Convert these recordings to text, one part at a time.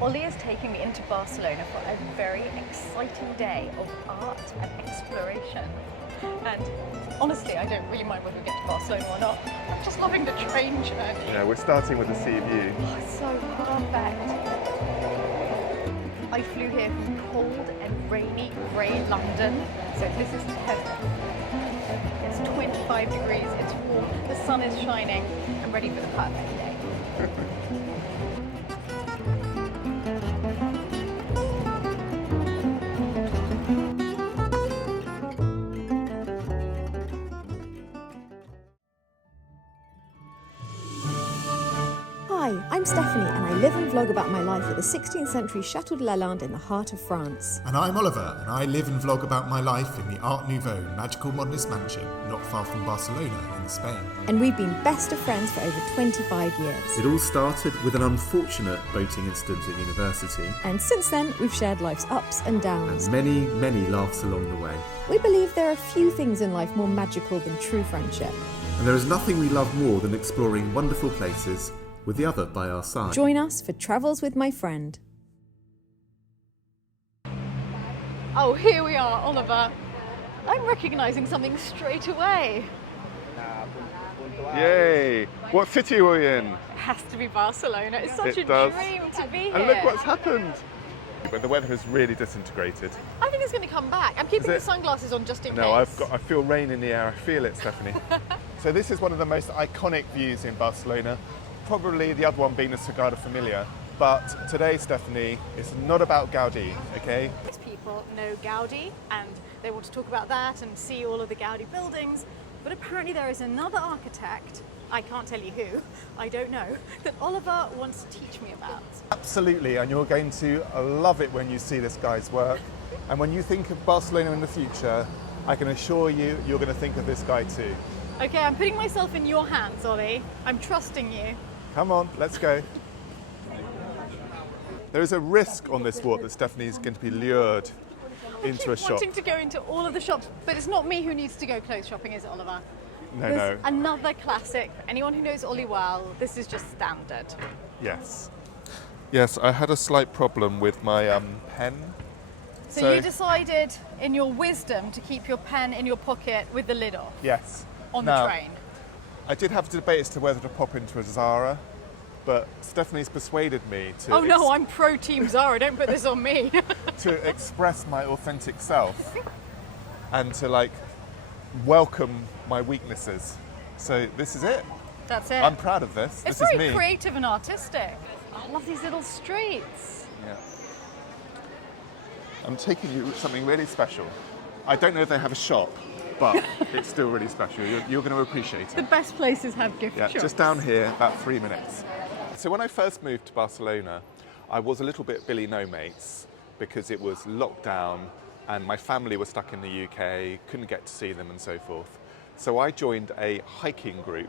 Ollie is taking me into Barcelona for a very exciting day of art and exploration. And honestly, I don't really mind whether we get to Barcelona or not. I'm just loving the train journey. Yeah, we're starting with the sea view. Oh, it's so perfect. I flew here from cold and rainy, grey London, so this is heaven. It's 25 degrees, it's warm, the sun is shining. I'm ready for the perfect day. Hi, I'm Stephanie and I live and vlog about my life at the 16th century Chateau Diares in the heart of France. And I'm Oliver, and I live and vlog about my life in the Art Nouveau magical modernist mansion not far from Barcelona in Spain. And we've been best of friends for over 25 years. It all started with an unfortunate boating incident at university. And since then, we've shared life's ups and downs. And many laughs along the way. We believe there are few things in life more magical than true friendship. And there is nothing we love more than exploring wonderful places with the other by our side. Join us for Travels with My Friend. Oh, here we are, Oliver. I'm recognising something straight away. Yay! What city are we in? It has to be Barcelona. It's such a does. dream to be here. And look what's happened. But the weather has really disintegrated. I think it's going to come back. I'm keeping Is the it? sunglasses on just in No, case. I feel rain in the air. I feel it, Stephanie. So this is one of the most iconic views in Barcelona. Probably the other one being the Sagrada Familia. But today, Stephanie, it's not about Gaudì, okay? Most people know Gaudì and they want to talk about that and see all of the Gaudì buildings. But apparently there is another architect, I can't tell you who, I don't know, that Oliver wants to teach me about. Absolutely, and you're going to love it when you see this guy's work. And when you think of Barcelona in the future, I can assure you, you're going to think of this guy too. Okay, I'm putting myself in your hands, Ollie. I'm trusting you. Come on, let's go. There is a risk on this walk that Stephanie's going to be lured into a Keep shop. wanting to go into all of the shops, but it's not me who needs to go clothes shopping, is it, Oliver? No, There's no. another classic. For anyone who knows Ollie well, this is just standard. Yes. Yes, I had a slight problem with my pen. So you decided, in your wisdom, to keep your pen in your pocket with the lid off Yes. on Now, the train. I did have a debate as to whether to pop into a Zara, but Stephanie's persuaded me to, Oh no, I'm pro Team Zara, don't put this on me. to express my authentic self and to welcome my weaknesses. So this is it. That's it. I'm proud of this. It's This is very me. creative and artistic. I love these little streets. Yeah. I'm taking you something really special. I don't know if they have a shop, but it's still really special. You're going to appreciate The it. best places have gift Yeah, shops. just down here, about 3 minutes. So when I first moved to Barcelona, I was a little bit Billy No Mates because it was locked down and my family was stuck in the UK, couldn't get to see them and so forth. So I joined a hiking group.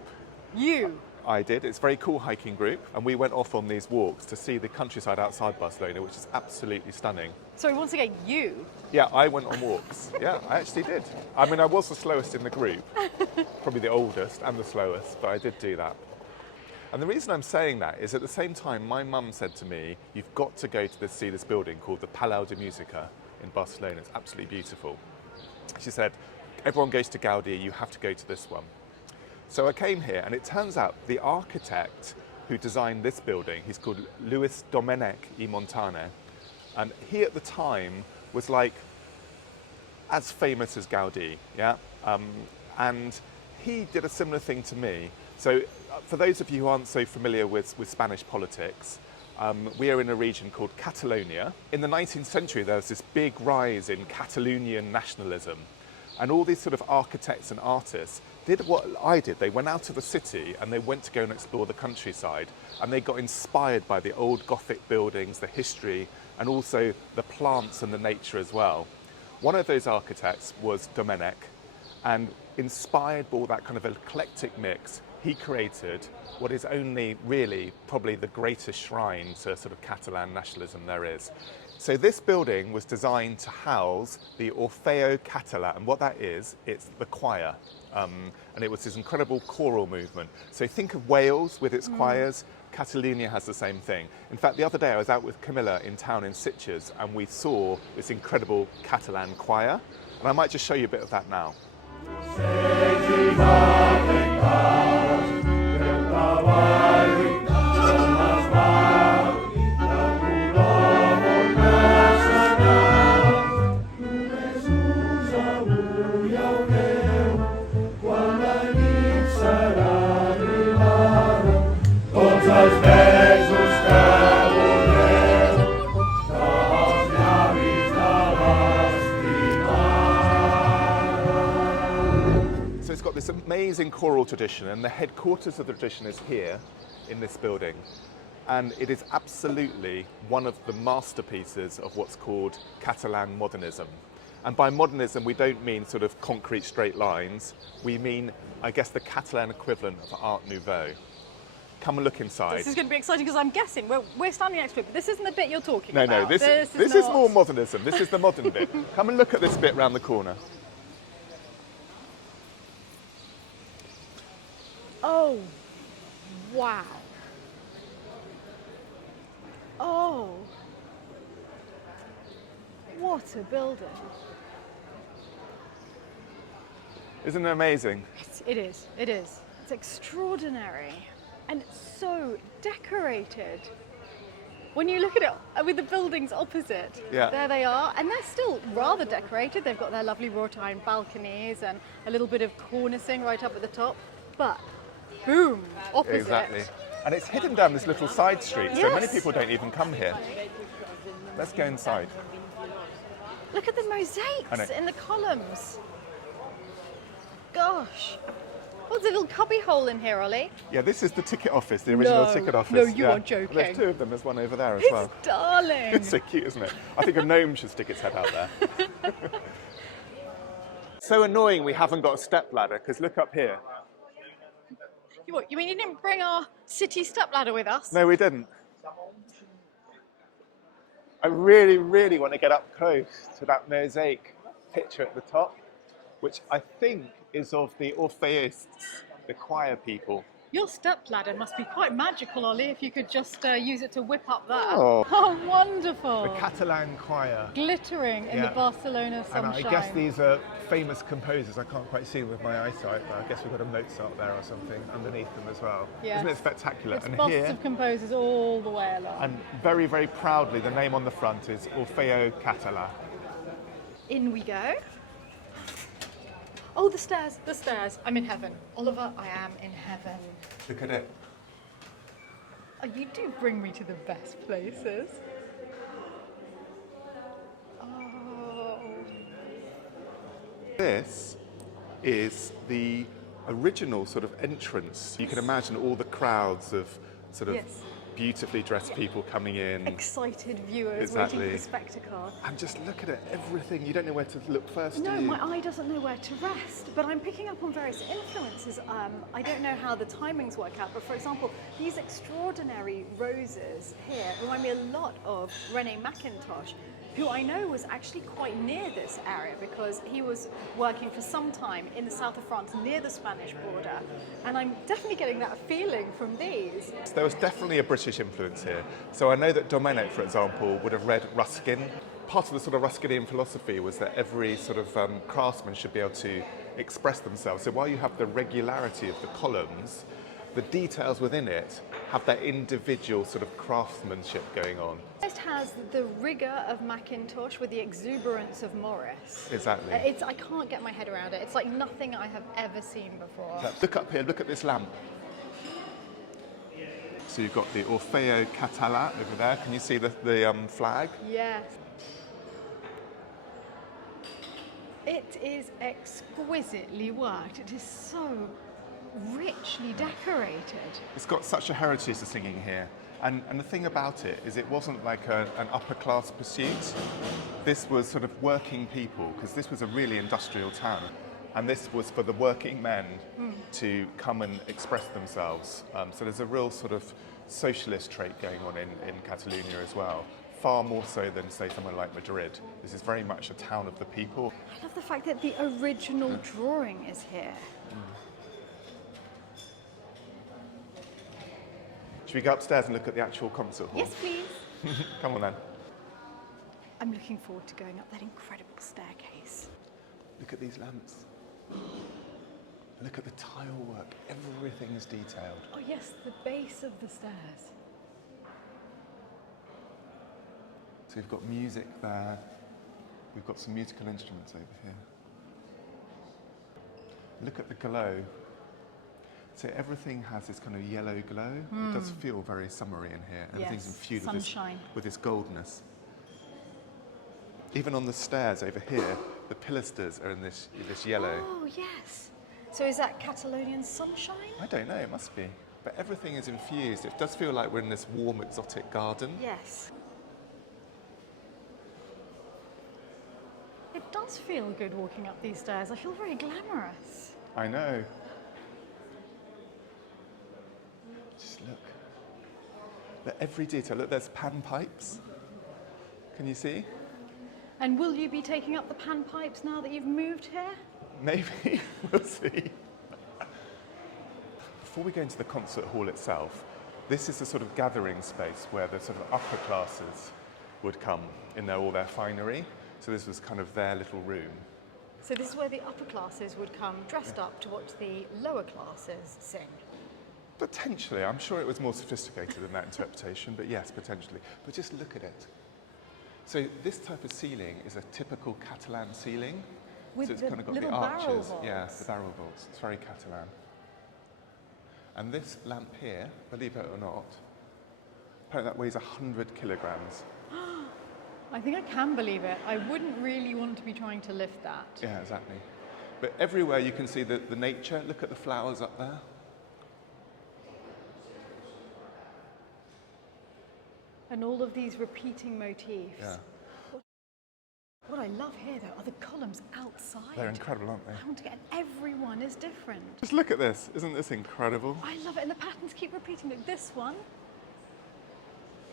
You. I did. It's a very cool hiking group, and we went off on these walks to see the countryside outside Barcelona, which is absolutely stunning. Sorry, once again, you. Yeah, I went on walks. Yeah, I actually did. I mean, I was the slowest in the group, probably the oldest and the slowest, but I did do that. And the reason I'm saying that is at the same time, my mum said to me, you've got to go to see this building called the Palau de Música in Barcelona. It's absolutely beautiful. She said, everyone goes to Gaudí, you have to go to this one. So I came here, and it turns out the architect who designed this building, he's called Luis Domènech i Montane, and he at the time was as famous as Gaudí, yeah? And he did a similar thing to me. So for those of you who aren't so familiar with Spanish politics, we are in a region called Catalonia. In the 19th century, there was this big rise in Catalonian nationalism, and all these sort of architects and artists did what I did. They went out of the city and they went to go and explore the countryside, and they got inspired by the old Gothic buildings, the history, and also the plants and the nature as well. One of those architects was Domènech, and inspired by all that kind of eclectic mix, he created what is only really probably the greatest shrine to sort of Catalan nationalism there is. So this building was designed to house the Orfeo Català, and what that is, it's the choir. And it was this incredible choral movement. So think of Wales with its choirs, Catalonia has the same thing. In fact, the other day I was out with Camilla in town in Sitges and we saw this incredible Catalan choir. And I might just show you a bit of that now. So it's got this amazing choral tradition, and the headquarters of the tradition is here in this building. And it is absolutely one of the masterpieces of what's called Catalan modernism. And by modernism, we don't mean sort of concrete straight lines. We mean, I guess, the Catalan equivalent of Art Nouveau. Come and look inside. This is going to be exciting because I'm guessing we're standing next to it, but this isn't the bit you're talking No, about. this is more modernism. This is the modern bit. Come and look at this bit round the corner. Oh, wow. Oh, what a building. Isn't it amazing? It is. It's extraordinary and so decorated. When you look at it with the buildings opposite, Yeah. there they are, and they're still rather decorated. They've got their lovely wrought iron balconies and a little bit of cornicing right up at the top, but boom, opposite. Exactly. And it's hidden down this little side street, so many Yes. people don't even come here. Let's go inside. Look at the I know. mosaics in the columns. Gosh. What's a little cubby hole in here, Ollie? Yeah, this is the ticket office, the original No. ticket office. No, you yeah. are joking. There's two of them. There's one over there as It's well. darling. It's so cute, isn't it? I think a gnome should stick its head out there. So annoying we haven't got a step ladder, because look up here. You mean you didn't bring our city stepladder with us? No, we didn't. I really, really want to get up close to that mosaic picture at the top, which I think is of the Orpheists, the choir people. Your stepladder must be quite magical, Ollie, if you could just use it to whip up that. Oh. Oh, wonderful. The Catalan choir. Glittering in the Yeah. Barcelona And sunshine. I guess these are famous composers. I can't quite see with my eyesight, but I guess we've got a Mozart there or something underneath them as well. Yes. Isn't it spectacular? It's And busts here, of composers all the way along. And very, very proudly, the name on the front is Orfeo Català. In we go. Oh, the stairs, the stairs. I'm in heaven. Oliver, I am in heaven. Look at it. Oh, you do bring me to the best places. Oh. This is the original sort of entrance. You can imagine all the crowds of sort of Yes. beautifully dressed people coming in. Excited viewers Exactly. waiting for the spectacle. And just look at it, everything. You don't know where to look first, No, do you? my eye doesn't know where to rest, but I'm picking up on various influences. I don't know how the timings work out, but for example, these extraordinary roses here remind me a lot of René Mackintosh, who I know was actually quite near this area because he was working for some time in the south of France near the Spanish border, and I'm definitely getting that feeling from these. There was definitely a British influence here. So I know that Domenic, for example, would have read Ruskin. Part of the sort of Ruskinian philosophy was that every sort of craftsman should be able to express themselves. So while you have the regularity of the columns, the details within it have that individual sort of craftsmanship going on. It has the rigour of Mackintosh with the exuberance of Morris. Exactly. I can't get my head around it. It's like nothing I have ever seen before. Look up here, look at this lamp. So you've got the Orfeo Català over there. Can you see the flag? Yes. It is exquisitely worked. It is so richly decorated. It's got such a heritage to singing here. And the thing about it is it wasn't like an upper class pursuit. This was sort of working people, because this was a really industrial town. And this was for the working men to come and express themselves. So there's a real sort of socialist trait going on in Catalonia as well. Far more so than, say, somewhere like Madrid. This is very much a town of the people. I love the fact that the original drawing is here. Should we go upstairs and look at the actual concert hall? Yes, please. Come on then. I'm looking forward to going up that incredible staircase. Look at these lamps. Look at the tile work. Everything is detailed. Oh yes, the base of the stairs. So we've got music there. We've got some musical instruments over here. Look at the glow. So everything has this kind of yellow glow. It does feel very summery in here. Everything's Yes, infused sunshine. with this goldness. Even on the stairs over here, the pilasters are in this yellow. Oh yes. So is that Catalonian sunshine? I don't know, it must be. But everything is infused. It does feel like we're in this warm, exotic garden. Yes. It does feel good walking up these stairs. I feel very glamorous. I know. Just look. Look, every detail. Look, there's panpipes. Can you see? And will you be taking up the panpipes now that you've moved here? Maybe. We'll see. Before we go into the concert hall itself, this is the sort of gathering space where the sort of upper classes would come in all their finery. So this was kind of their little room. So this is where the upper classes would come dressed up to watch the lower classes sing. Potentially. I'm sure it was more sophisticated than that interpretation, but yes, potentially. But just look at it. So this type of ceiling is a typical Catalan ceiling. With so it's the kind of got little the arches. barrel vaults. Yeah, the barrel vaults. It's very Catalan. And this lamp here, believe it or not, apparently that weighs 100 kilograms. I think I can believe it. I wouldn't really want to be trying to lift that. Yeah, exactly. But everywhere you can see the nature. Look at the flowers up there. And all of these repeating motifs. Yeah. What I love here, though, are the columns outside. They're incredible, aren't they? I want to get everyone is different. Just look at this. Isn't this incredible? I love it, and the patterns keep repeating. Look, this one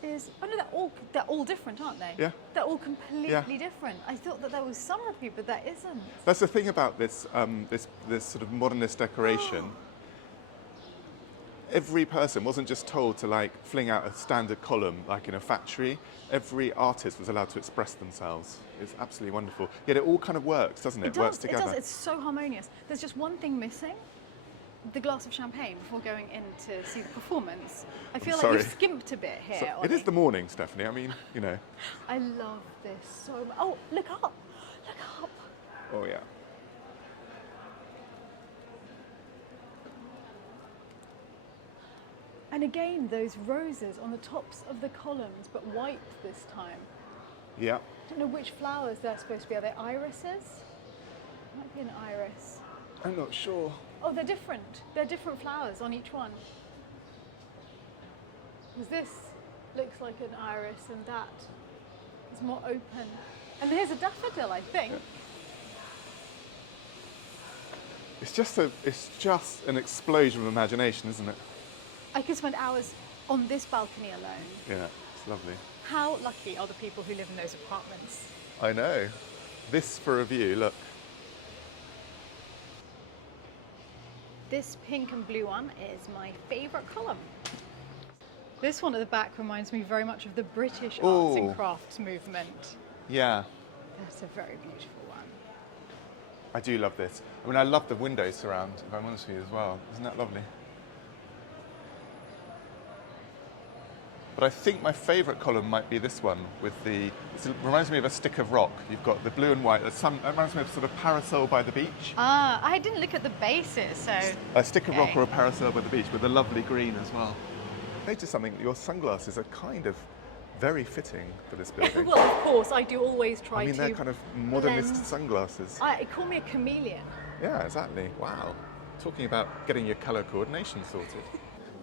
is. Oh no, they're all different, aren't they? Yeah. They're all completely different. I thought that there was some repeat, but there isn't. That's the thing about this this sort of modernist decoration. Every person wasn't just told to like fling out a standard column like in a factory. Every artist was allowed to express themselves. It's absolutely wonderful. Yet it all kind of works, doesn't it? It Works does. together. It does. It's so harmonious. There's just one thing missing. The glass of champagne before going in to see the performance. I feel like sorry. you've skimped a bit here. So, it is the morning, Stephanie. I mean, you know. I love this so much. Oh, look up. Look up. Oh yeah. And again, those roses on the tops of the columns, but white this time. Yeah. I don't know which flowers they're supposed to be. Are they irises? Might be an iris. I'm not sure. Oh, they're different. They're different flowers on each one. Because this looks like an iris and that is more open. And here's a daffodil, I think. It's just an explosion of imagination, isn't it? I could spend hours on this balcony alone. Yeah, it's lovely. How lucky are the people who live in those apartments? I know. This for a view, look. This pink and blue one is my favourite column. This one at the back reminds me very much of the British arts and crafts movement. Yeah. That's a very beautiful one. I do love this. I mean, I love the window surround, if I'm honest with you as well. Isn't that lovely? But I think my favourite column might be this one with it reminds me of a stick of rock. You've got the blue and white. It reminds me of sort of parasol by the beach. Ah, I didn't look at the bases, so... A stick of rock or a parasol by the beach with a lovely green as well. Notice something, your sunglasses are kind of very fitting for this building. Well, of course, I do always try to... I mean, they're kind of modernist blend. sunglasses. Call me a chameleon. Yeah, exactly. Wow. Talking about getting your colour coordination sorted.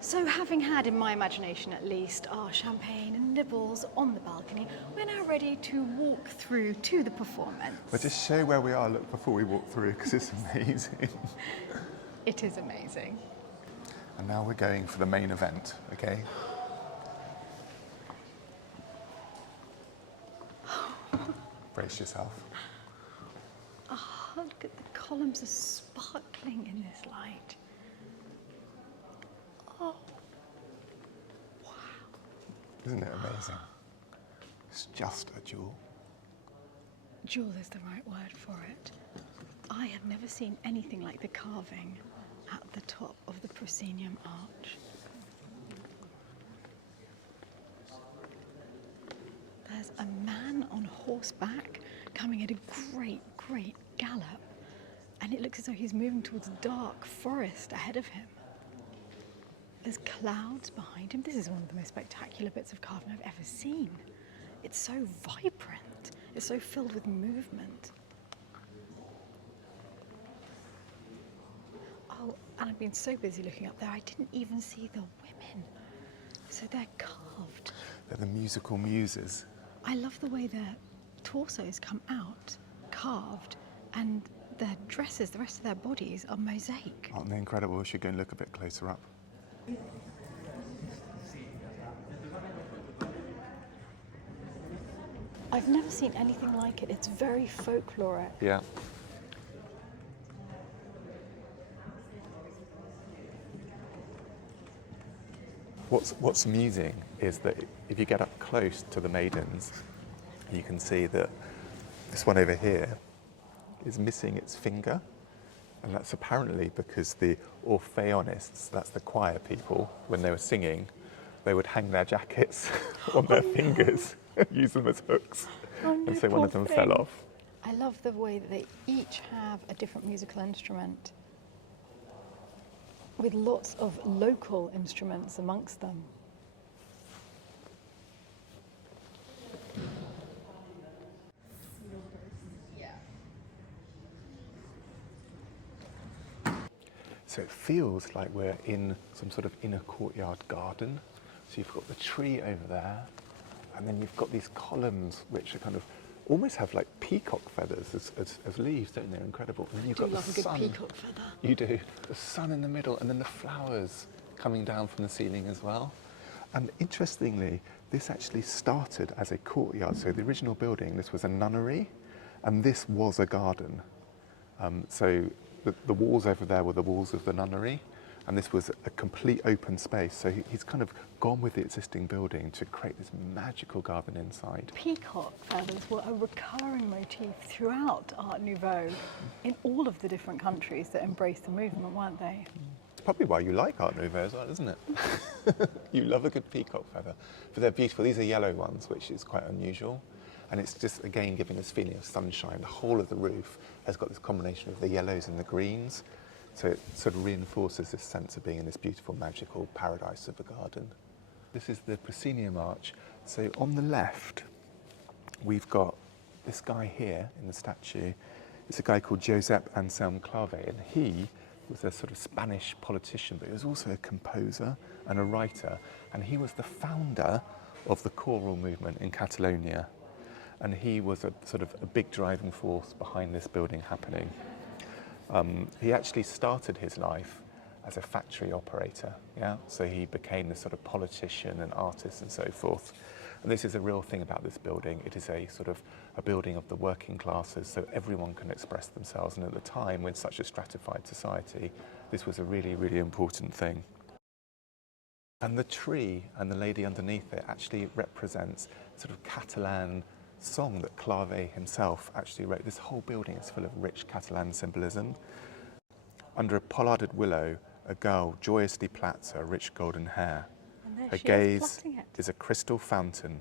So having had, in my imagination at least, our champagne and nibbles on the balcony, we're now ready to walk through to the performance. But just show where we are before we walk through, because it's amazing. It is amazing. And now we're going for the main event, okay? Brace yourself. Oh, look at the columns are sparkling in this light. Oh, Isn't it amazing? It's just a jewel. Jewel is the right word for it. I have never seen anything like the carving at the top of the proscenium arch. There's a man on horseback coming at a great gallop, and it looks as though he's moving towards dark forest ahead of him. There's clouds behind him. This is one of the most spectacular bits of carving I've ever seen. It's so vibrant. It's so filled with movement. Oh, and I've been so busy looking up there, I didn't even see the women. So they're carved. They're the musical muses. I love the way their torsos come out, carved, and their dresses, the rest of their bodies, are mosaic. Aren't they incredible? We should go and look a bit closer up. I've never seen anything like it. It's very folkloric. Yeah. What's amusing is that if you get up close to the maidens, you can see that this one over here is missing its finger, and that's apparently because the orpheonists, that's the choir people, when they were singing, they would hang their jackets on their fingers and use them as hooks. Oh, no, and so one of them fell off. I love the way that they each have a different musical instrument with lots of local instruments amongst them. So it feels like we're in some sort of inner courtyard garden. So you've got the tree over there, and then you've got these columns which are kind of almost have like peacock feathers as leaves, don't they? They're incredible. And then you've got the sun. Good peacock feather. You do. The sun in the middle, and then the flowers coming down from the ceiling as well. And interestingly, this actually started as a courtyard. So the original building, this was a nunnery, and this was a garden. So the walls over there were the walls of the nunnery, and this was a complete open space. So he's kind of gone with the existing building to create this magical garden inside. Peacock feathers were a recurring motif throughout Art Nouveau in all of the different countries that embraced the movement, weren't they? It's probably why you like Art Nouveau as well, isn't it? You love a good peacock feather. But they're beautiful. These are yellow ones, which is quite unusual. And it's just, again, giving this feeling of sunshine. The whole of the roof has got this combination of the yellows and the greens. So it sort of reinforces this sense of being in this beautiful, magical paradise of a garden. This is the proscenium arch. So on the left, we've got this guy here in the statue. It's a guy called Josep Anselm Clavé, and he was a sort of Spanish politician, but he was also a composer and a writer, and he was the founder of the choral movement in Catalonia. And he was a sort of a big driving force behind this building happening. He actually started his life as a factory operator, yeah? So he became this sort of politician and artist and so forth. And this is a real thing about this building. It is a sort of a building of the working classes, so everyone can express themselves. And at the time, when such a stratified society, this was a really, really important thing. And the tree and the lady underneath it actually represents sort of Catalan song that Clavé himself actually wrote. This whole building is full of rich Catalan symbolism. Under a pollarded willow, a girl joyously plats her rich golden hair. Her gaze is a crystal fountain.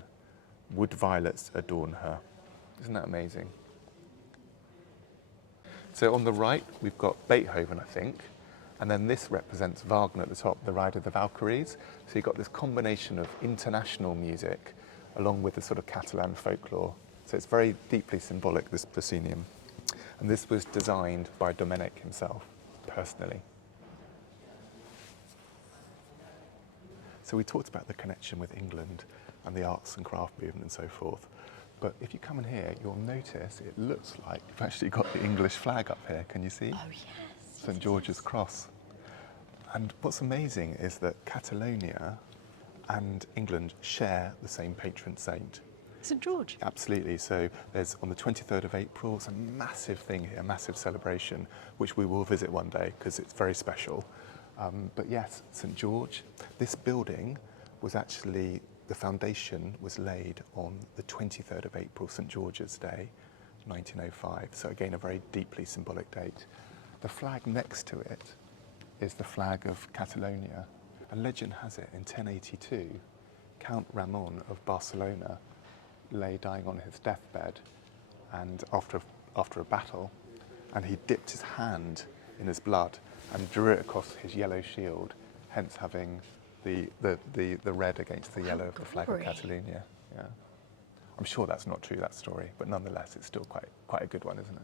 Wood violets adorn her. Isn't that amazing? So on the right, we've got Beethoven, I think. And then this represents Wagner at the top, the Ride of the Valkyries. So you've got this combination of international music along with the sort of Catalan folklore. So it's very deeply symbolic, this proscenium. And this was designed by Domènech himself, personally. So we talked about the connection with England and the arts and craft movement and so forth. But if you come in here, you'll notice it looks like you've actually got the English flag up here. Can you see? Oh, yes. St. George's Cross. And what's amazing is that Catalonia and England share the same patron saint. St. George? Absolutely. So there's on the 23rd of April, it's a massive thing here, a massive celebration, which we will visit one day because it's very special. But yes, St. George, this building was actually the foundation was laid on the 23rd of April, St George's Day, 1905. So again, a very deeply symbolic date. The flag next to it is the flag of Catalonia. And legend has it, in 1082, Count Ramon of Barcelona lay dying on his deathbed, and after a battle, and he dipped his hand in his blood and drew it across his yellow shield, hence having the red against the yellow of the flag of Catalonia. Yeah. I'm sure that's not true, that story, but nonetheless, it's still quite a good one, isn't it?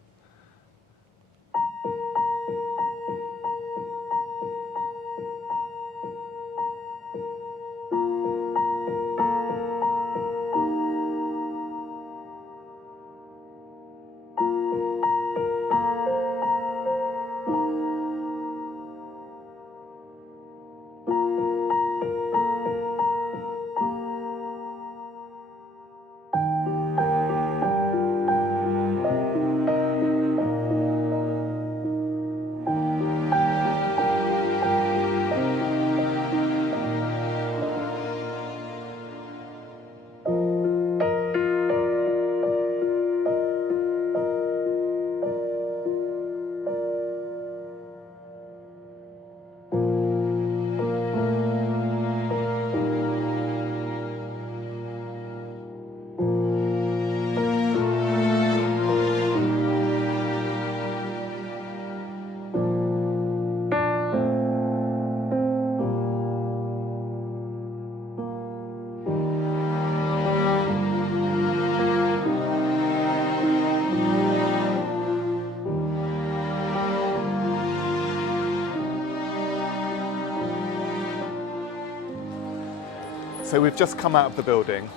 So we've just come out of the building,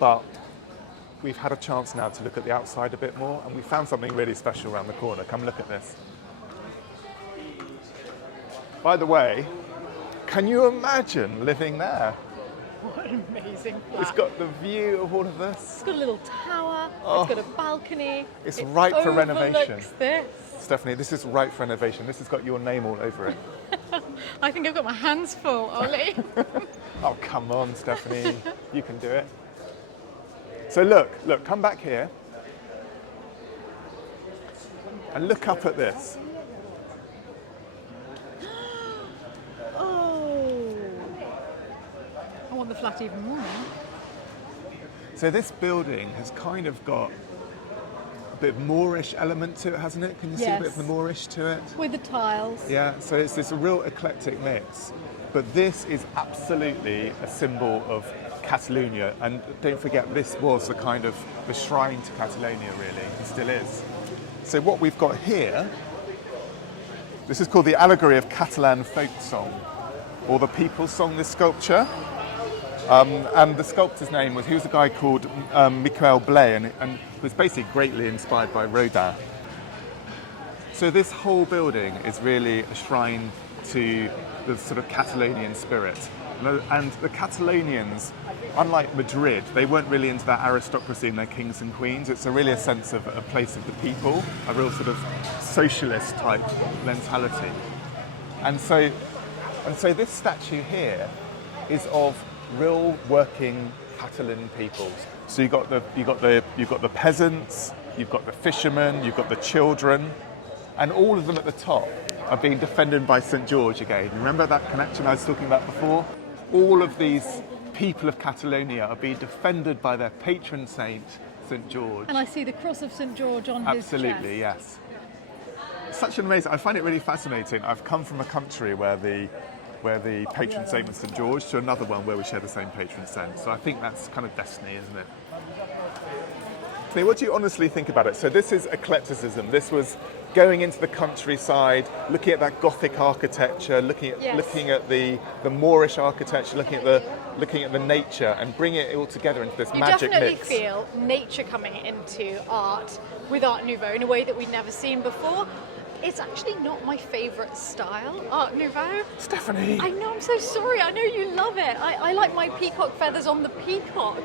but we've had a chance now to look at the outside a bit more, and we found something really special around the corner. Come look at this. By the way, can you imagine living there? What an amazing flat. It's got the view of all of this. It's got a little tower, Oh. it's got a balcony. It's it right for renovation. overlooks this. Stephanie, this is right for renovation. This has got your name all over it. I think I've got my hands full, Ollie. Oh, come on, Stephanie. You can do it. So look, come back here. And look up at this. Oh. I want the flat even more now. So this building has kind of got a bit of Moorish element to it, hasn't it? Can you see a bit of the Moorish to it? With the tiles. Yeah, so it's this real eclectic mix. But this is absolutely a symbol of Catalonia. And don't forget, this was the kind of the shrine to Catalonia, really. It still is. So what we've got here, this is called the Allegory of Catalan Folk Song, or the People's Song, this sculpture. And the sculptor's name was, he was a guy called Miquel Blay, and was basically greatly inspired by Rodin. So this whole building is really a shrine to the sort of Catalonian spirit. And the Catalonians, unlike Madrid, they weren't really into that aristocracy and their kings and queens. It's really a sense of a place of the people, a real sort of socialist type mentality. And so this statue here is of real working Catalan peoples. So you've got the peasants, you've got the fishermen, you've got the children, and all of them at the top are being defended by St George again. Remember that connection I was talking about before? All of these people of Catalonia are being defended by their patron saint, St George. And I see the cross of St George on his chest. Absolutely, yes. Such an amazing, I find it really fascinating. I've come from a country where the patron saint was St George to another one where we share the same patron saint. So I think that's kind of destiny, isn't it? Now, what do you honestly think about it? So this is eclecticism. This was going into the countryside, looking at that Gothic architecture, looking at the Moorish architecture, looking at the nature, and bringing it all together into this magic mix. You definitely feel nature coming into art with Art Nouveau in a way that we'd never seen before. It's actually not my favourite style, Art Nouveau. Stephanie! I know, I'm so sorry. I know you love it. I like my peacock feathers on the peacock.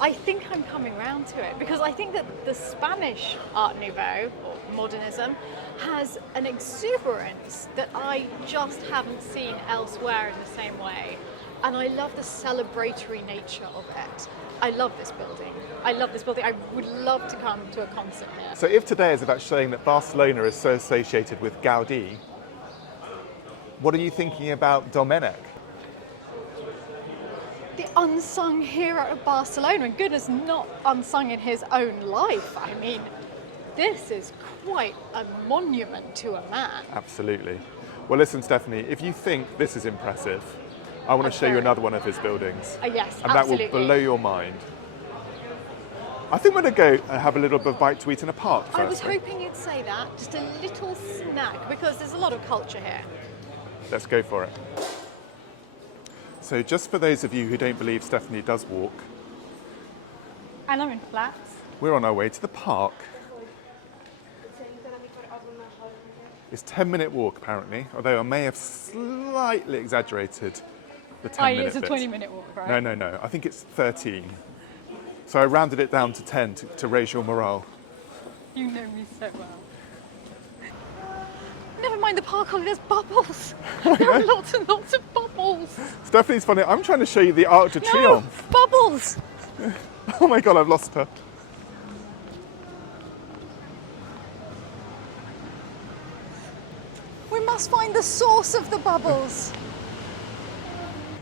I think I'm coming round to it because I think that the Spanish Art Nouveau, or modernism, has an exuberance that I just haven't seen elsewhere in the same way. And I love the celebratory nature of it. I love this building. I love this building. I would love to come to a concert here. So if today is about showing that Barcelona is so associated with Gaudí, what are you thinking about Domènech? The unsung hero of Barcelona, and goodness, not unsung in his own life. I mean, this is quite a monument to a man. Absolutely. Well, listen, Stephanie, if you think this is impressive, I want to show you another one of his buildings. Yes, and absolutely. that will blow your mind. I think we're going to go have a little bit of bite to eat in a park first. I was hoping you'd say that, just a little snack, because there's a lot of culture here. Let's go for it. So just for those of you who don't believe Stephanie does walk, And I'm in flats. we're on our way to the park. It's a 10-minute walk, apparently, although I may have slightly exaggerated the 10-minute It's a bit. 20-minute walk, right? No. I think it's 13. So I rounded it down to 10 to raise your morale. You know me so well. Never mind the park, Ollie, there's bubbles. There are lots and lots of bubbles. Stephanie's funny. I'm trying to show you the Arc de Triomphe. No, bubbles. Oh my God, I've lost her. We must find the source of the bubbles.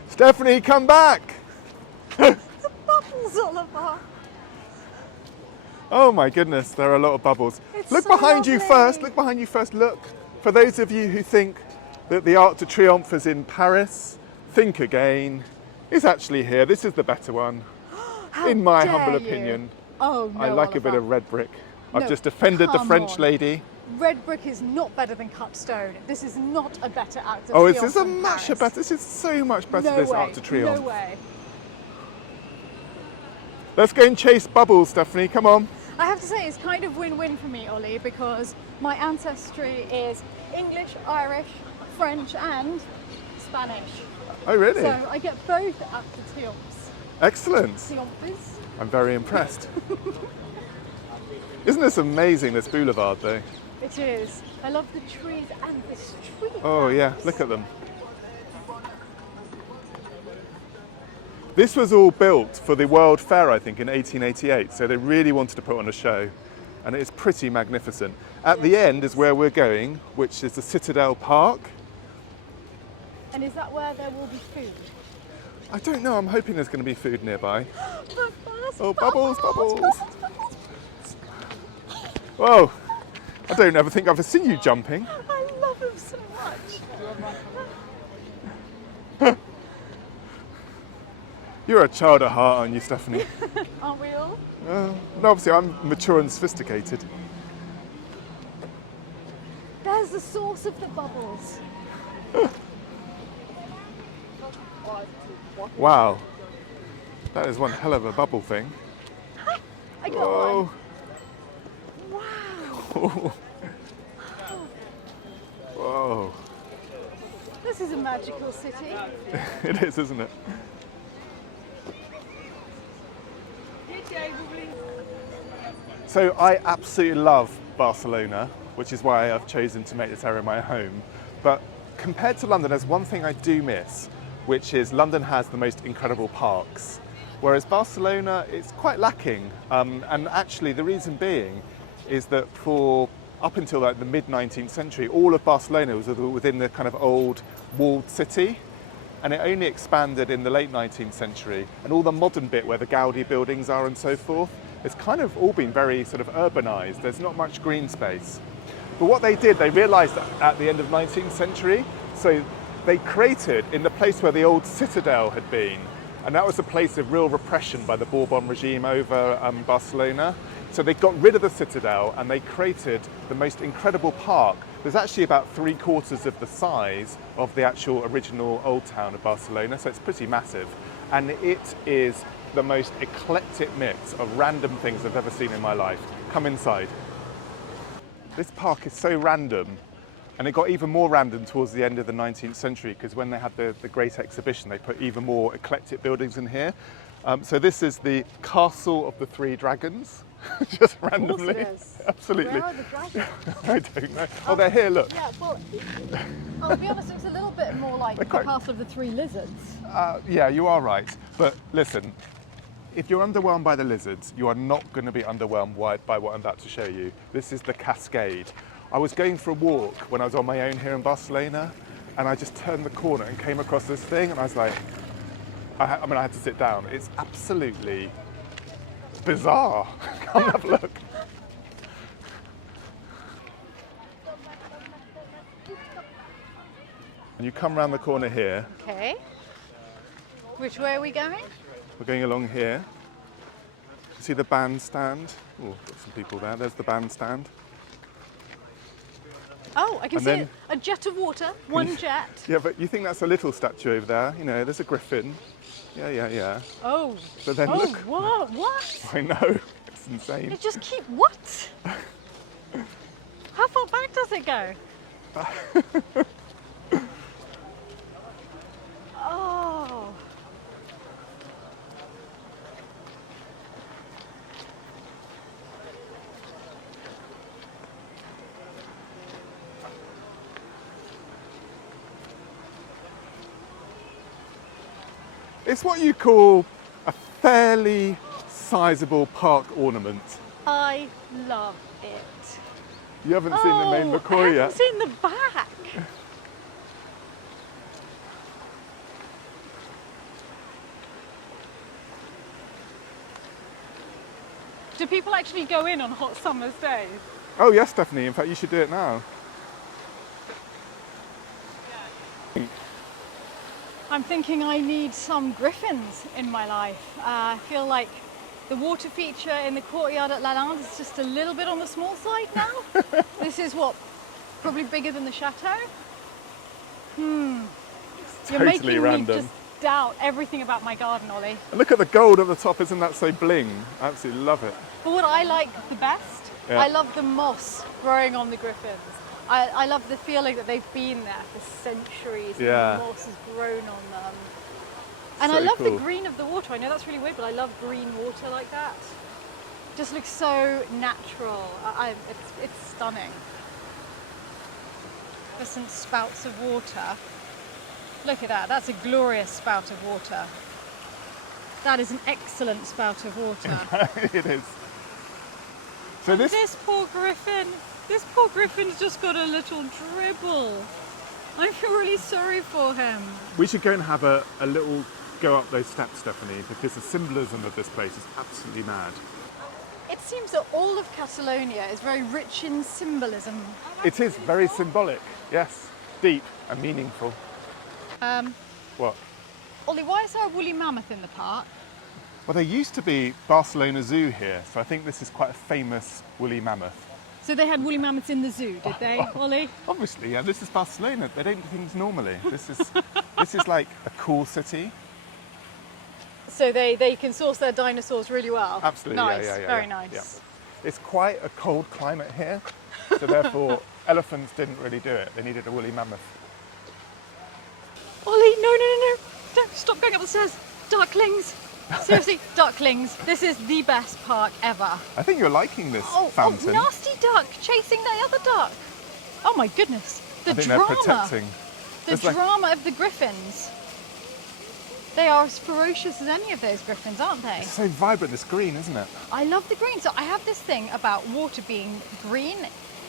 Stephanie, come back! The bubbles, Oliver. Oh my goodness, there are a lot of bubbles. It's Look so behind you lovely. first, look behind you first, look. For those of you who think that the Arc de Triomphe is in Paris, think again. It's actually here, this is the better one. How In my dare humble you. opinion. Oh no, I like a bit Oliver. of red brick. I've No, just offended the come French on. lady. Red brick is not better than cut stone. This is not a better Arc de Oh, Triomphe this is than much Paris. better, this is so much better, No this way. Arc de Triomphe. No way. Let's go and chase bubbles, Stephanie, come on. I have to say it's kind of win-win for me, Ollie, because my ancestry is English, Irish, French and Spanish. Oh, really? So I get both Arc de Triomphes. Excellent. Triomphs. I'm very impressed. Isn't this amazing, this boulevard, though? It is. I love the trees and the street Oh, yeah, lamps. look at them. This was all built for the World Fair, I think, in 1888, so they really wanted to put on a show, and it's pretty magnificent. At the end is where we're going, which is the Citadel Park. And is that where there will be food? I don't know, I'm hoping there's going to be food nearby. But first, Oh, bubbles, bubbles. Whoa, I don't ever think I've ever seen you jumping. I love him so much. You're a child at heart, aren't you, Stephanie? Aren't we all? No, obviously I'm mature and sophisticated. There's the source of the bubbles. Wow, that is one hell of a bubble thing. I got Whoa. one. Wow. Whoa, This is a magical city. it is, isn't it? So I absolutely love Barcelona, which is why I've chosen to make this area my home. But compared to London, there's one thing I do miss, which is London has the most incredible parks, whereas Barcelona is quite lacking. And actually the reason being is that for up until like the mid-19th century, all of Barcelona was within the kind of old walled city. And it only expanded in the late 19th century, and all the modern bit where the Gaudí buildings are and so forth, it's kind of all been very sort of urbanized. There's not much green space. But what they did, they realized that at the end of 19th century, so they created in the place where the old citadel had been, and that was a place of real repression by the Bourbon regime over Barcelona. So they got rid of the citadel and they created the most incredible park. There's actually about 3/4 of the size of the actual original old town of Barcelona, so it's pretty massive. And it is the most eclectic mix of random things I've ever seen in my life. Come inside. This park is so random, and it got even more random towards the end of the 19th century, because when they had the Great Exhibition, they put even more eclectic buildings in here. So this is the Castle of the Three Dragons, just randomly. Of course it is. Absolutely. Where are the dragons? I don't know. Oh, they're here, look. Yeah, well, I'll be honest, it's a little bit more like the quite- Castle of the Three Lizards. Yeah, you are right. But listen, if you're underwhelmed by the lizards, you are not going to be underwhelmed by what I'm about to show you. This is the Cascade. I was going for a walk when I was on my own here in Barcelona, and I just turned the corner and came across this thing, and I was like, I had to sit down. It's absolutely bizarre. Come and have a look. And you come round the corner here. Okay. Which way are we going? We're going along here. See the bandstand? Oh, got some people there. There's the bandstand. Oh, I can And see then- a jet of water, one jet. Yeah, but you think that's a little statue over there? You know, there's a griffin. Yeah. Oh. But then Oh, look. what? What? I know. It's insane. It just keep what? How far back does it go? Oh. It's what you call a fairly sizable park ornament. I love it. You haven't seen the main I Macquarie haven't yet. seen the back. Do people actually go in on hot summer's days? Oh yes, Stephanie. In fact, you should do it now. I'm thinking I need some griffins in my life. I feel like the water feature in the courtyard at Lalande is just a little bit on the small side now. This is what, probably bigger than the chateau? You're Totally making random. me just doubt everything about my garden, Ollie. And look at the gold at the top. Isn't that so bling? I absolutely love it. But what I like the best, Yeah. I love the moss growing on the griffins. I love the feeling that they've been there for centuries Yeah. and the moss has grown on them. And I So love cool. the green of the water. I know that's really weird, but I love green water like that. Just looks so natural. It's stunning. There's some spouts of water. Look at that. That's a glorious spout of water. That is an excellent spout of water. It is. So And this this poor griffin's just got a little dribble. I feel really sorry for him. we should go and have a little go up those steps, Stephanie, because the symbolism of this place is absolutely mad. It seems that all of Catalonia is very rich in symbolism. It is very symbolic. Yes, deep and meaningful. What? Ollie, why is there a woolly mammoth in the park? Well, there used to be Barcelona Zoo here, so I think this is quite a famous woolly mammoth. So they had woolly mammoths in the zoo, did they, Ollie? Obviously, yeah, this is Barcelona. They don't do things normally. This is like a cool city. So they can source their dinosaurs really well. Absolutely, Nice, yeah. very yeah. nice. Yeah. It's quite a cold climate here, so therefore elephants didn't really do it. They needed a woolly mammoth. Ollie, no. Don't stop going up the stairs. Ducklings. Seriously, ducklings. This is the best park ever. I think you're liking this Oh, fountain. nasty duck chasing the other duck. Oh my goodness. The I think drama. they're protecting. The It's like- drama of the griffins. They are as ferocious as any of those griffins, aren't they? It's so vibrant, this green, isn't it? I love the green. So I have this thing about water being green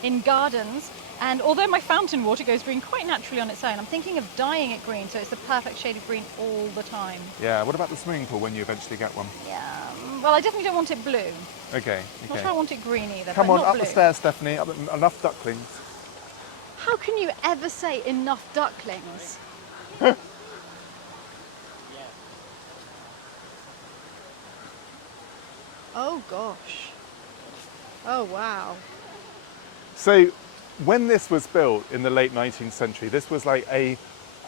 in gardens. And although my fountain water goes green quite naturally on its own, I'm thinking of dyeing it green so it's the perfect shade of green all the time. Yeah, what about the swimming pool when you eventually get one? Yeah. Well, I definitely don't want it blue. Okay, Not okay. sure I want it green either. Come but on, not up blue. the stairs, Stephanie. Enough ducklings. How can you ever say enough ducklings? Oh gosh. Oh wow. So when this was built in the late 19th century, this was like a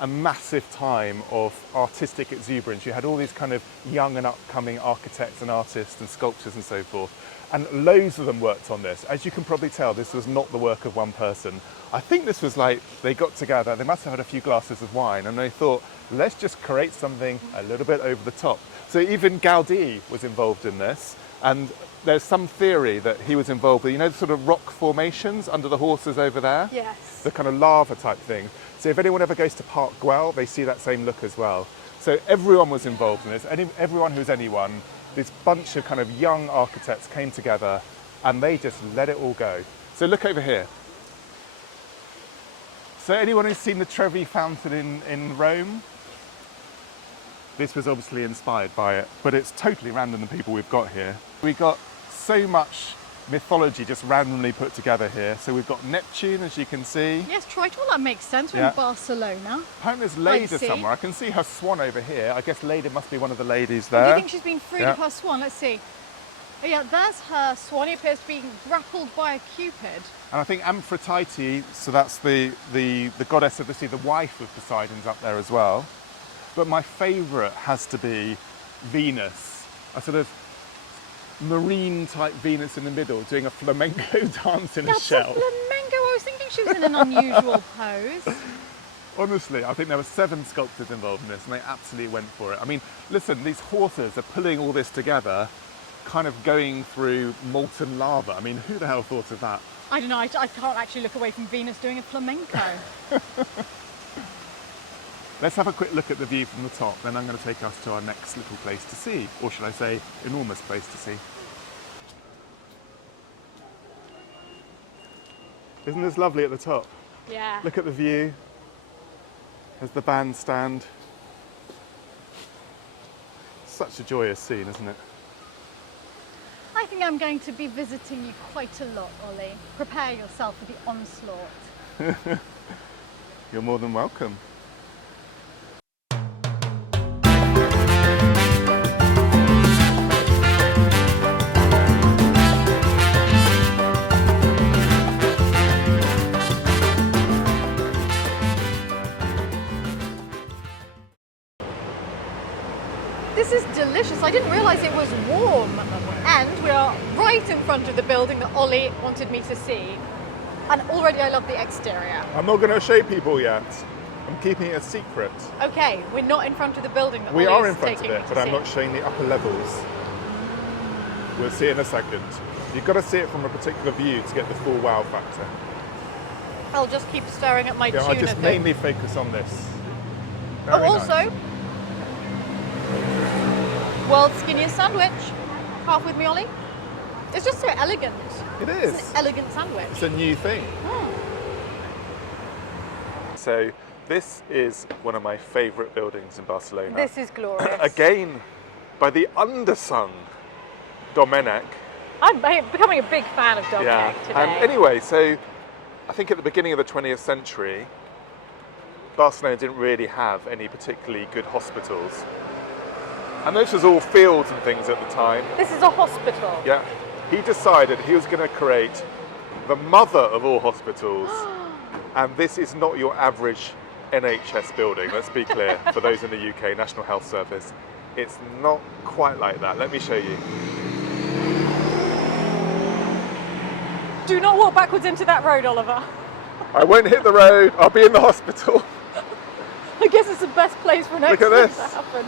massive time of artistic exuberance. You had all these kind of young and upcoming architects and artists and sculptors and so forth. And loads of them worked on this. As you can probably tell, this was not the work of one person. I think this was like, they got together, they must have had a few glasses of wine, and they thought, let's just create something a little bit over the top. So even Gaudì was involved in this, and there's some theory that he was involved with, you know, the sort of rock formations under the horses over there? Yes. The kind of lava type thing. So if anyone ever goes to Park Güell, they see that same look as well. So everyone was involved in this, everyone who's anyone, this bunch of kind of young architects came together and they just let it all go. So look over here. So anyone who's seen the Trevi fountain in Rome? This was obviously inspired by it, but it's totally random, the people we've got here. We've got so much mythology just randomly put together here. So we've got Neptune, as you can see. Yes, Triton, well, that makes sense. We're in Barcelona. Apparently there's Leda somewhere. I can see her swan over here. I guess Leda must be one of the ladies there. Do you think she's been freed of her swan? Let's see. Oh yeah, there's her swan. He appears to be grappled by a cupid. And I think Amphitrite, so that's the goddess of the sea, the wife of Poseidon's up there as well. But my favourite has to be Venus, a sort of marine type Venus in the middle doing a flamenco dance in a shell. That's a flamenco. I was thinking she was in an unusual pose. Honestly, I think there were 7 sculptors involved in this and they absolutely went for it. I mean, listen, these horses are pulling all this together, kind of going through molten lava. I mean, who the hell thought of that? I don't know, I can't actually look away from Venus doing a flamenco. Let's have a quick look at the view from the top, then I'm going to take us to our next little place to see, or should I say, enormous place to see. Isn't this lovely at the top? Yeah. Look at the view. There's the bandstand. Such a joyous scene, isn't it? I think I'm going to be visiting you quite a lot, Ollie. Prepare yourself for the onslaught. You're more than welcome. This is delicious. I didn't realise it was warm. And we are right in front of the building that Ollie wanted me to see. And already I love the exterior. I'm not going to show people yet. I'm keeping it a secret. Okay, we're not in front of the building that We Ollie are is in front of taking me it, to but I'm see. not showing the upper levels. We'll see in a second. You've got to see it from a particular view to get the full wow factor. I'll just keep staring at my Yeah, tuna I just thing. mainly focus on this. Oh, Very also, nice. world's skinniest sandwich. Half with me, Ollie. It's just so elegant. It It's is. an elegant sandwich. It's a new thing. So this is one of my favourite buildings in Barcelona. This is glorious. Again, by the undersung Domènech. I'm becoming a big fan of Dominic today. Anyway, so I think at the beginning of the 20th century, Barcelona didn't really have any particularly good hospitals. And this was all fields and things at the time. This is a hospital. Yeah. He decided he was going to create the mother of all hospitals. And this is not your average NHS building, let's be clear, for those in the UK, National Health Service. It's not quite like that. Let me show you. Do not walk backwards into that road, Oliver. I won't hit the road, I'll be in the hospital. I guess it's the best place for an Look at accident this. to happen.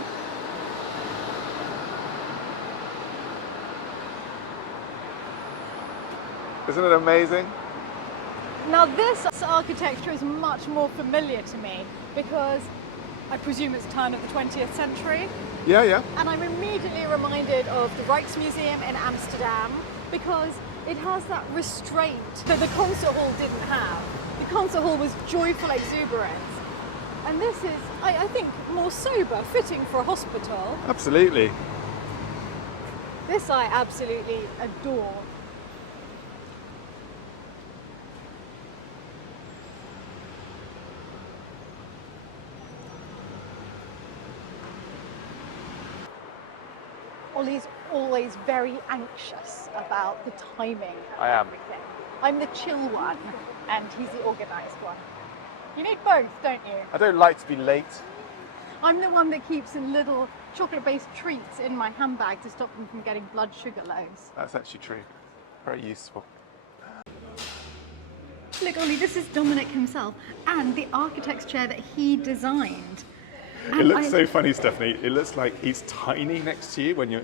Isn't it amazing? Now this architecture is much more familiar to me because I presume it's turn of the 20th century. Yeah, yeah. And I'm immediately reminded of the Rijksmuseum in Amsterdam because it has that restraint that the concert hall didn't have. The concert hall was joyful exuberance. And this is, I think, more sober, fitting for a hospital. Absolutely. This I absolutely adore. Ollie's always very anxious about the timing of I am. everything. I'm the chill one, and he's the organised one. You need both, don't you? I don't like to be late. I'm the one that keeps little chocolate-based treats in my handbag to stop them from getting blood sugar lows. That's actually true. Very useful. Look, Ollie, this is Dominic himself, and the architect's chair that he designed. It looks so funny, Stephanie. It looks like he's tiny next to you when you're...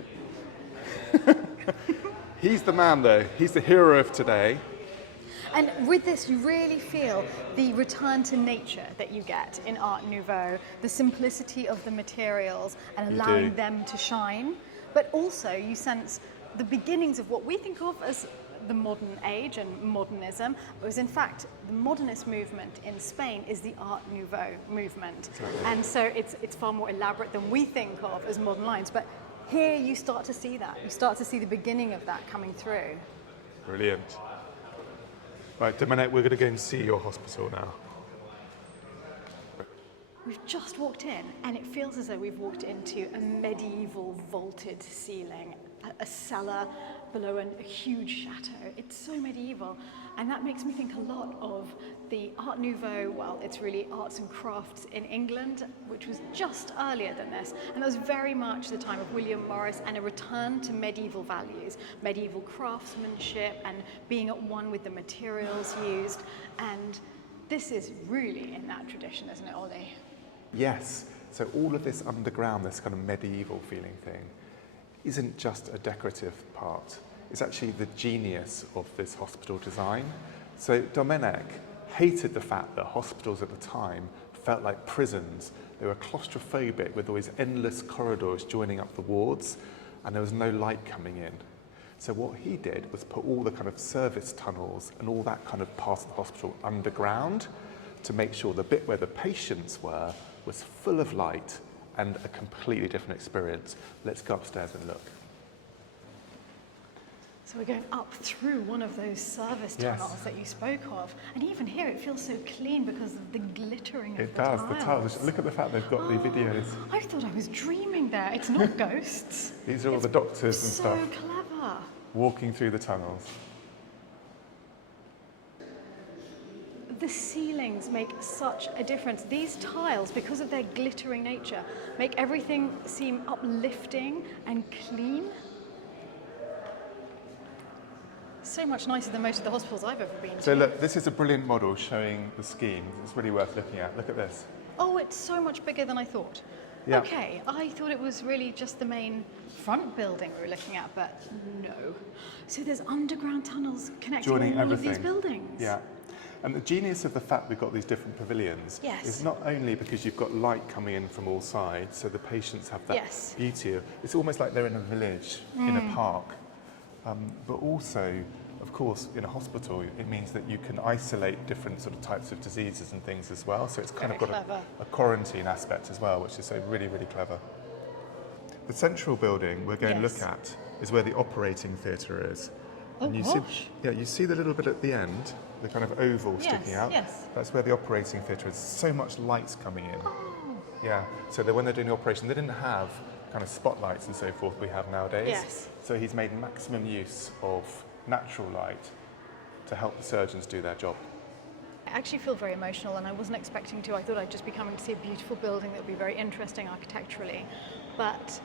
He's the man, though. He's the hero of today. And with this, you really feel the return to nature that you get in Art Nouveau, the simplicity of the materials and allowing them to shine. But also, you sense the beginnings of what we think of as the modern age and modernism, whereas in fact, the modernist movement in Spain is the Art Nouveau movement. Exactly. And so it's far more elaborate than we think of as modern lines. But here you start to see that. You start to see the beginning of that coming through. Brilliant. Right, Dominic, we're going to go and see your hospital now. We've just walked in and it feels as though we've walked into a medieval vaulted ceiling, a cellar below a huge chateau. It's so medieval, and that makes me think a lot of the Art Nouveau. Well, it's really arts and crafts in England, which was just earlier than this, and that was very much the time of William Morris and a return to medieval values, medieval craftsmanship and being at one with the materials used, and this is really in that tradition, isn't it, Ollie? Yes, so all of this underground, this kind of medieval feeling thing, isn't just a decorative part. It's actually the genius of this hospital design. So Dominic hated the fact that hospitals at the time felt like prisons. They were claustrophobic with all these endless corridors joining up the wards, and there was no light coming in. So what he did was put all the kind of service tunnels and all that kind of part of the hospital underground to make sure the bit where the patients were was full of light and a completely different experience. Let's go upstairs and look. So we're going up through one of those service tunnels that you spoke of. And even here it feels so clean because of the glittering of It does, the tiles. Look at the fact they've got the videos. I thought I was dreaming there. It's not ghosts. These are all the doctors and stuff So clever. walking through the tunnels. The ceilings make such a difference. These tiles, because of their glittering nature, make everything seem uplifting and clean. So much nicer than most of the hospitals I've ever been to. So look, this is a brilliant model showing the scheme. It's really worth looking at. Look at this. Oh, it's so much bigger than I thought. Yeah. Okay, I thought it was really just the main front building we were looking at, but no. So there's underground tunnels connecting Joining all everything. of these buildings. Yeah. And the genius of the fact we've got these different pavilions is not only because you've got light coming in from all sides, so the patients have that beauty. It's almost like they're in a village, in a park. But also, of course, in a hospital, it means that you can isolate different sort of types of diseases and things as well. So it's kind of got a quarantine aspect as well, which is so really, really clever. The central building we're going to look at is where the operating theatre is. Oh, and you see the little bit at the end, the kind of oval sticking out. Yes. That's where the operating theatre is. So much light's coming in. Oh. Yeah. So that when they're doing the operation, they didn't have kind of spotlights and so forth we have nowadays. Yes. So he's made maximum use of natural light to help the surgeons do their job. I actually feel very emotional, and I wasn't expecting to. I thought I'd just be coming to see a beautiful building that would be very interesting architecturally. But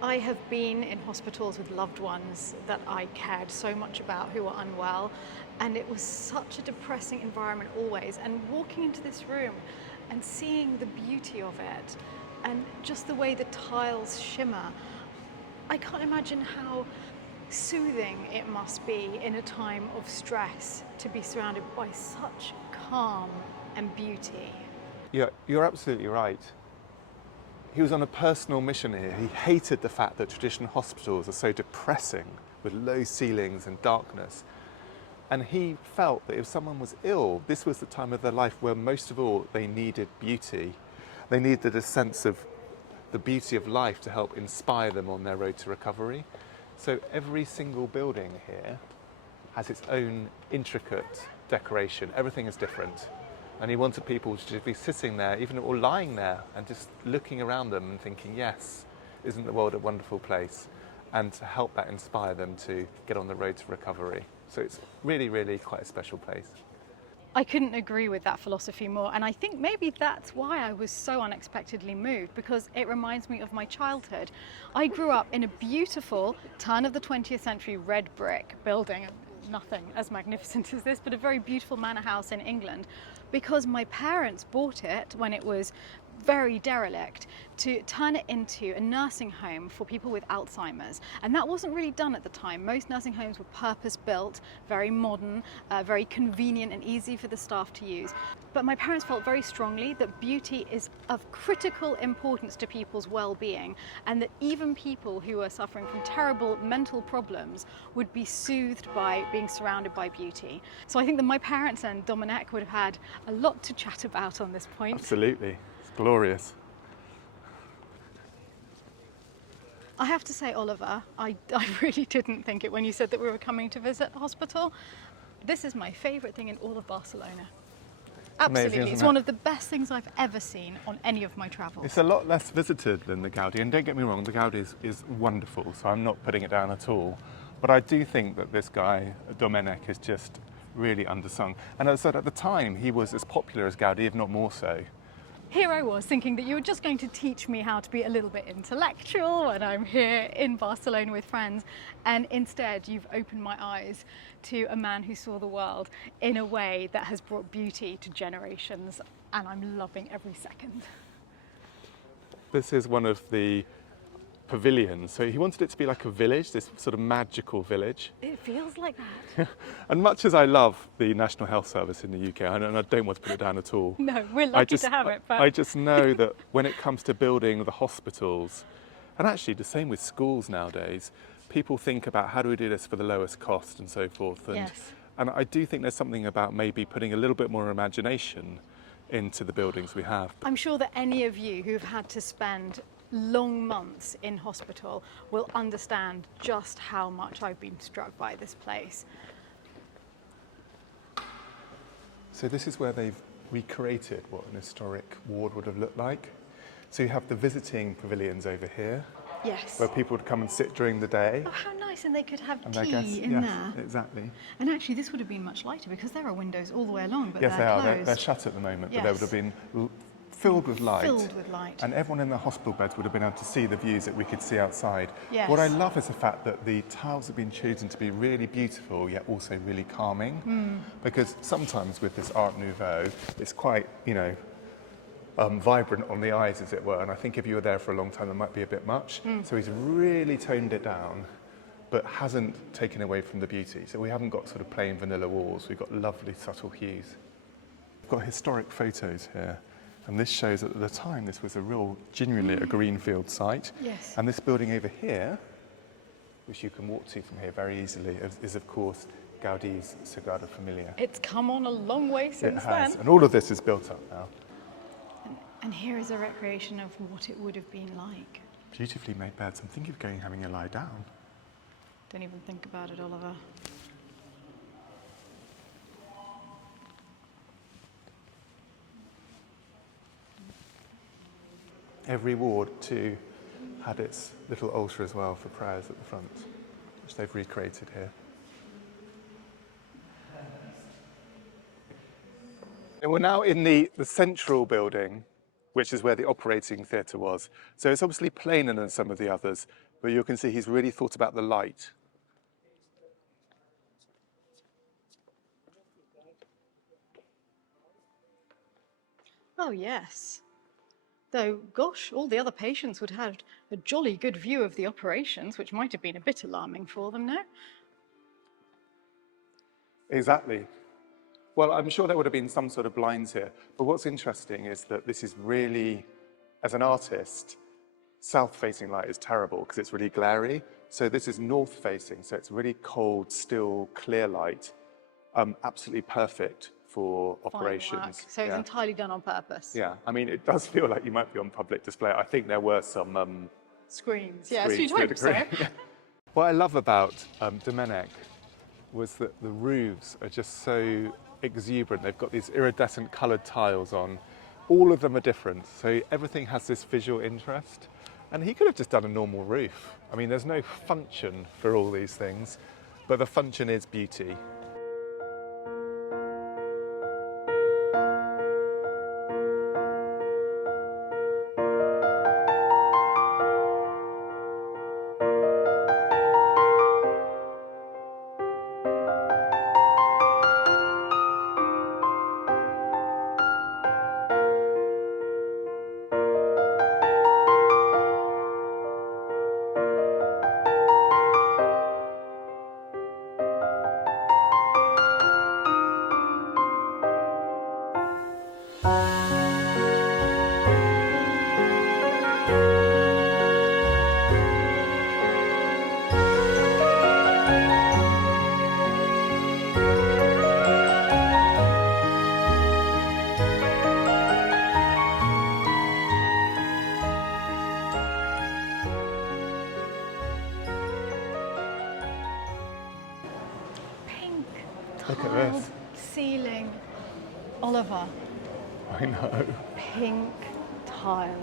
I have been in hospitals with loved ones that I cared so much about who were unwell, and it was such a depressing environment always. And walking into this room and seeing the beauty of it and just the way the tiles shimmer, I can't imagine how soothing it must be in a time of stress to be surrounded by such calm and beauty. Yeah, you're absolutely right. He was on a personal mission here. He hated the fact that traditional hospitals are so depressing with low ceilings and darkness. And he felt that if someone was ill, this was the time of their life where most of all they needed beauty. They needed a sense of the beauty of life to help inspire them on their road to recovery. So every single building here has its own intricate decoration. Everything is different. And he wanted people to be sitting there, even or lying there, and just looking around them and thinking, yes, isn't the world a wonderful place? And to help that inspire them to get on the road to recovery. So it's really, really quite a special place. I couldn't agree with that philosophy more, and I think maybe that's why I was so unexpectedly moved, because it reminds me of my childhood. I grew up in a beautiful turn of the 20th century red brick building, nothing as magnificent as this, but a very beautiful manor house in England, because my parents bought it when it was very derelict to turn it into a nursing home for people with Alzheimer's. And that wasn't really done at the time. Most nursing homes were purpose-built, very modern, very convenient and easy for the staff to use. But my parents felt very strongly that beauty is of critical importance to people's well-being, and that even people who are suffering from terrible mental problems would be soothed by being surrounded by beauty. So I think that my parents and Dominic would have had a lot to chat about on this point. Absolutely. It's glorious. I have to say, Oliver, I really didn't think it when you said that we were coming to visit the hospital. This is my favourite thing in all of Barcelona. Absolutely, Amazing, it's isn't it? one of the best things I've ever seen on any of my travels. It's a lot less visited than the Gaudì, and don't get me wrong, the Gaudì is wonderful, so I'm not putting it down at all. But I do think that this guy, Dominic, is just really undersung. And as I said, at the time, he was as popular as Gaudì, if not more so. Here I was thinking that you were just going to teach me how to be a little bit intellectual when I'm here in Barcelona with friends, and instead you've opened my eyes to a man who saw the world in a way that has brought beauty to generations, and I'm loving every second. This is one of the pavilions. So he wanted it to be like a village, this sort of magical village. It feels like that. And much as I love the National Health Service in the UK, and I don't want to put it down at all. No, we're lucky to have it, but I just know that when it comes to building the hospitals, and actually the same with schools nowadays, people think about how do we do this for the lowest cost and so forth. And, yes. and I do think there's something about maybe putting a little bit more imagination into the buildings we have. I'm sure that any of you who've had to spend long months in hospital will understand just how much I've been struck by this place. So this is where they've recreated what an historic ward would have looked like. So you have the visiting pavilions over here, Yes. where people would come and sit during the day. Oh, how nice, and they could have And tea I guess, in yes, there. exactly. And actually this would have been much lighter because there are windows all the way along, but Yes, they they're are. closed. They're shut at the moment, but they would Yes. have been filled with light. Filled with light. And everyone in the hospital beds would have been able to see the views that we could see outside. Yes. What I love is the fact that the tiles have been chosen to be really beautiful, yet also really calming. Because sometimes with this Art Nouveau, it's quite, vibrant on the eyes, as it were. And I think if you were there for a long time, it might be a bit much. So he's really toned it down, but hasn't taken away from the beauty. So we haven't got sort of plain vanilla walls. We've got lovely subtle hues. We've got historic photos here. And this shows that at the time, this was genuinely a greenfield site. Yes. And this building over here, which you can walk to from here very easily, is of course Gaudí's Sagrada Familia. It's come on a long way It since has, then. and all of this is built up now. And here is a recreation of what it would have been like. Beautifully made beds. I'm thinking of going and having a lie down. Don't even think about it, Oliver. Every ward too had its little altar as well for prayers at the front, which they've recreated here. And we're now in the central building, which is where the operating theatre was. So it's obviously plainer than some of the others, but you can see he's really thought about the light. Oh, yes. Though, gosh, all the other patients would have a jolly good view of the operations, which might have been a bit alarming for them, no? Exactly. Well, I'm sure there would have been some sort of blinds here, but what's interesting is that this is really, as an artist, south-facing light is terrible because it's really glary. So this is north-facing, so it's really cold, still, clear light, absolutely perfect for Fine operations. work. So it's entirely done on purpose. Yeah, I mean, it does feel like you might be on public display. I think there were some Screens, yes, screens you'd to a hope so. degree. What I love about Domenic was that the roofs are just so exuberant. They've got these iridescent coloured tiles on. All of them are different, so everything has this visual interest. And he could have just done a normal roof. I mean, there's no function for all these things, but the function is beauty. Look at tiled this. ceiling. Oliver, I know. pink tiled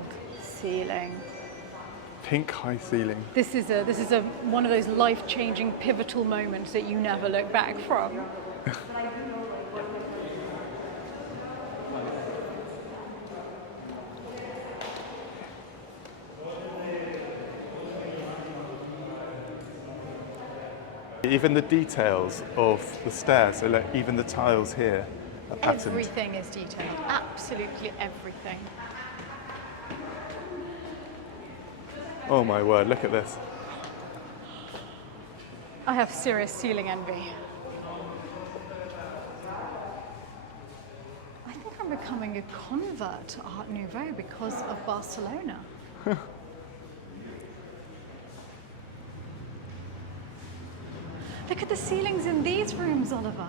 ceiling. Pink high ceiling. This is one of those life-changing, pivotal moments that you never look back from. Even the details of the stairs, so like even the tiles here are patterned. Everything is detailed, absolutely everything. Oh my word, look at this. I have serious ceiling envy. I think I'm becoming a convert to Art Nouveau because of Barcelona. Look at the ceilings in these rooms, Oliver.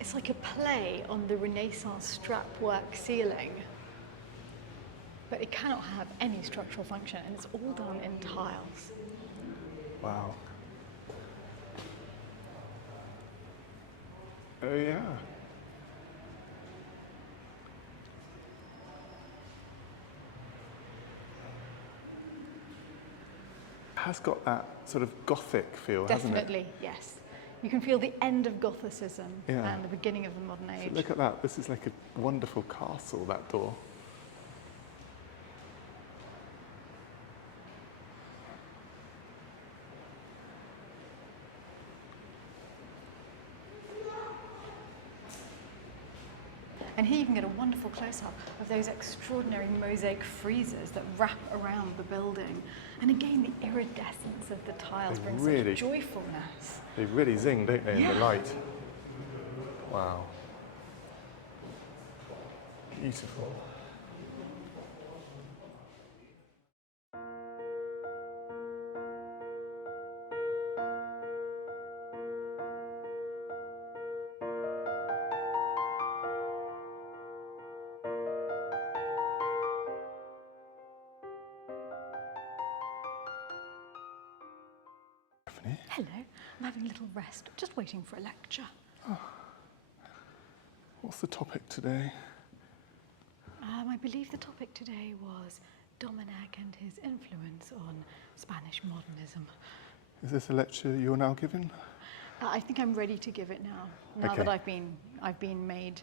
It's like a play on the Renaissance strapwork ceiling. But it cannot have any structural function, and it's all done in tiles. Wow. Oh yeah. It has got that sort of Gothic feel, hasn't it? Definitely, yes. You can feel the end of Gothicism Yeah. and the beginning of the modern age. So look at that. This is like a wonderful castle, that door. And here you can get a wonderful close-up of those extraordinary mosaic friezes that wrap around the building. And again, the iridescence of the tiles They brings really- such joyfulness. They really zing, don't they, in the Yeah. light? Wow. Beautiful. Stephanie? Hello, I'm having a little rest, just waiting for a lecture. What's the topic today? I believe the topic today was Dominic and his influence on Spanish modernism. Is this a lecture you're now giving? I think I'm ready to give it now. Now Okay. that I've been made.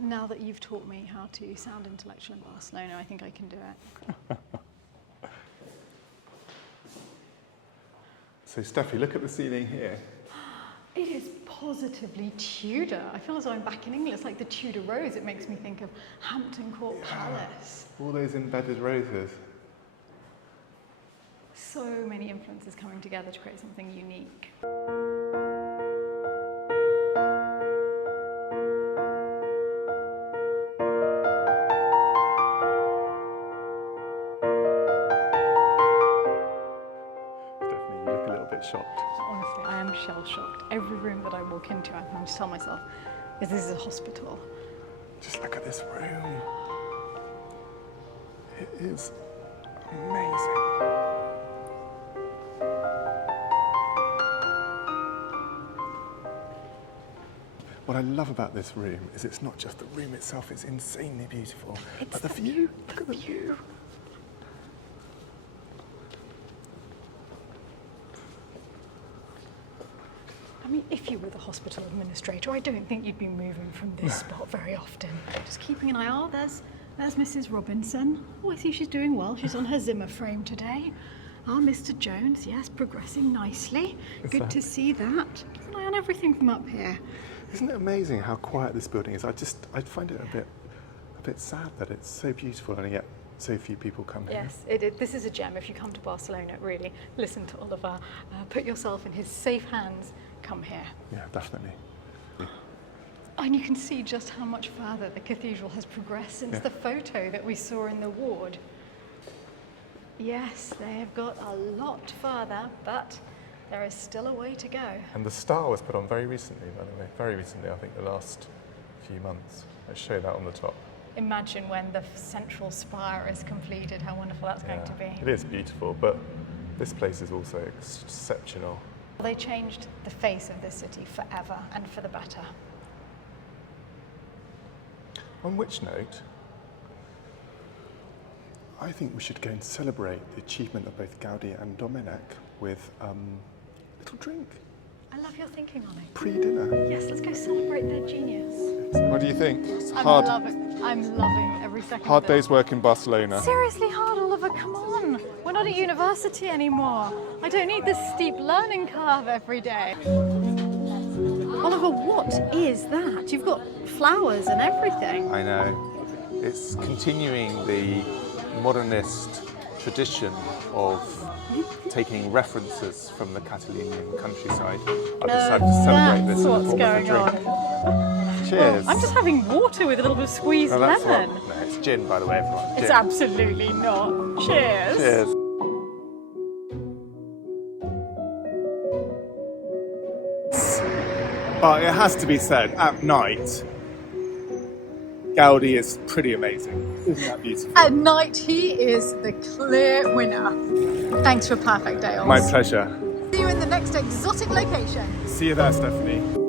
Now that you've taught me how to sound intellectual in Barcelona, I think I can do it. So, Steffi, look at the ceiling here. It is positively Tudor. I feel as though I'm back in England. It's like the Tudor Rose. It makes me think of Hampton Court Palace. All those embedded roses. So many influences coming together to create something unique. Stephanie, you look a little bit shocked. Honestly, I am shell-shocked. Every room that I walk into, I'm having to tell myself, this is a hospital. Just look at this room. It is amazing. What I love about this room is it's not just the room itself, it's insanely beautiful. But the view, look at the view. I mean, if you were the hospital administrator, I don't think you'd be moving from this spot very often. Just keeping an eye out. There's Mrs. Robinson. Oh, I see she's doing well. She's on her Zimmer frame today. Ah, Mr. Jones, yes, progressing nicely. Good to see that. Keep an eye on everything from up here. Isn't it amazing how quiet this building is? I find it a bit sad that it's so beautiful and yet so few people come here. Yes, this is a gem. If you come to Barcelona, really listen to Oliver. Put yourself in his safe hands. Come here. Yeah, definitely. And you can see just how much further the cathedral has progressed since the photo that we saw in the ward. Yes, they have got a lot further, but There is still a way to go. And the star was put on very recently, by the way. Very recently, I think the last few months. Let's show that on the top. Imagine when the central spire is completed, how wonderful that's going to be. It is beautiful, but this place is also exceptional. They changed the face of this city forever and for the better. On which note, I think we should go and celebrate the achievement of both Gaudì and Domènech with a little drink. I love your thinking on it. Pre-dinner. Yes, let's go celebrate their genius. what do you think? It's I'm hard. loving every second Hard of it. day's work in Barcelona. Seriously hard, Oliver, come on. We're not at university anymore. I don't need this steep learning curve every day. Oliver, what is that? You've got flowers and everything. I know. It's continuing the modernist tradition of taking references from the Catalonian countryside. I've decided to celebrate this in the What's form going of a drink. Cheers. I'm just having water with a little bit of squeezed No, that's lemon. what- no, it's gin, by the way, everyone. It's Gin. absolutely not. Cheers. Cheers. But it has to be said, at night, Gaudì is pretty amazing. Isn't that beautiful? At night, he is the clear winner. Thanks for a perfect day, Oz. My pleasure. See you in the next exotic location. See you there, Stephanie.